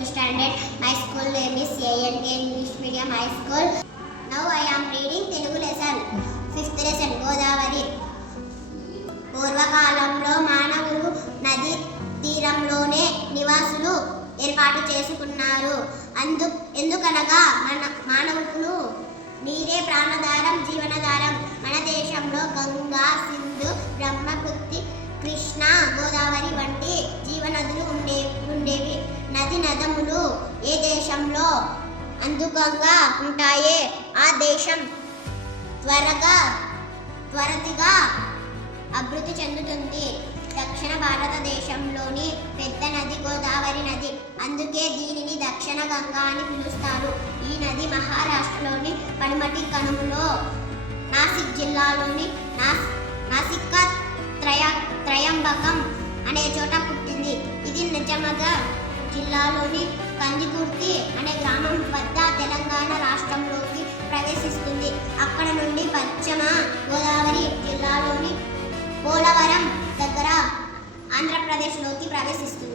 4th standard. My school name is ANK English Medium High School. Now I am reading Telugu lesson. 5th lesson Godavari. పూర్వకాలంలో మానవులు నది తీరంలోనే నివాసులు ఏర్పాటు చేసుకున్నారు. ఎందుకనగా మానవులు నీరే ప్రాణధారం, జీవనాధారం. మన దేశంలో గంగా, సింధు, బ్రహ్మపుత్రి, కృష్ణ, గోదావరి వంటి జీవనదులు ఉండేవి. నదములు ఏ దేశంలో అందుకంగా ఉంటాయో ఆ దేశం త్వరగా అభివృద్ధి చెందుతుంది. దక్షిణ భారతదేశంలోని పెద్ద నది గోదావరి నది. అందుకే దీనిని దక్షిణ గంగా అని పిలుస్తారు. ఈ నది మహారాష్ట్రలోని పడమటి కనుమలో నాసిక్ జిల్లాలోని నాసిక్ త్రయంబకం అనే చోట పుట్టింది. ఇది నిజామాబాద్ జిల్లాలోని కందికుర్తి అనే గ్రామం వద్ద తెలంగాణ రాష్ట్రంలోకి ప్రవేశిస్తుంది. అక్కడ నుండి పశ్చిమ గోదావరి జిల్లాలోని పోలవరం దగ్గర ఆంధ్రప్రదేశ్లోకి ప్రవేశిస్తుంది.